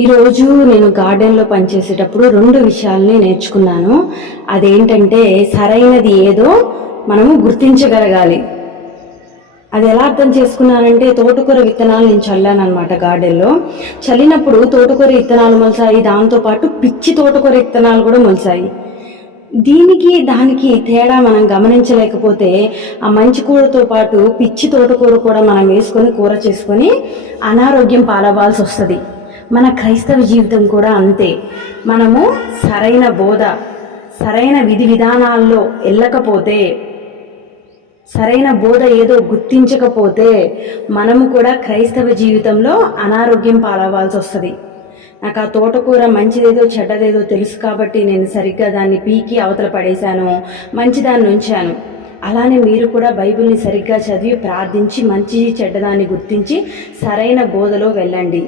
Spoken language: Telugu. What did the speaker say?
ఈరోజు నేను గార్డెన్లో పనిచేసేటప్పుడు 2 విషయాల్ని నేర్చుకున్నాను. అదేంటంటే సరైనది ఏదో మనము గుర్తించగలగాలి. అది ఎలా అర్థం చేసుకున్నానంటే తోటకూర విత్తనాలు నేను చల్లాను అనమాట. గార్డెన్లో చల్లినప్పుడు తోటకూర విత్తనాలు మొలిసాయి, దాంతోపాటు పిచ్చి తోటకూర విత్తనాలు కూడా మొలిసాయి. దీనికి దానికి తేడా మనం గమనించలేకపోతే ఆ మంచి కూరతో పాటు పిచ్చి తోటకూర కూడా మనం వేసుకొని కూర చేసుకొని అనారోగ్యం పాలవ్వాల్సి వస్తుంది. మన క్రైస్తవ జీవితం కూడా అంతే. మనము సరైన బోధ, సరైన విధి విధానాల్లో వెళ్ళకపోతే, సరైన బోధ ఏదో గుర్తించకపోతే మనము కూడా క్రైస్తవ జీవితంలో అనారోగ్యం పాలవ్వాల్సి వస్తుంది. నాకు ఆ తోటకూర మంచిదేదో చెడ్డదేదో తెలుసు కాబట్టి నేను సరిగ్గా దాన్ని పీకి అవతల పడేశాను, మంచిదాన్ని ఉంచాను. అలానే మీరు కూడా బైబిల్ని సరిగ్గా చదివి ప్రార్థించి మంచి చెడ్డదాన్ని గుర్తించి సరైన బోధలో వెళ్ళండి.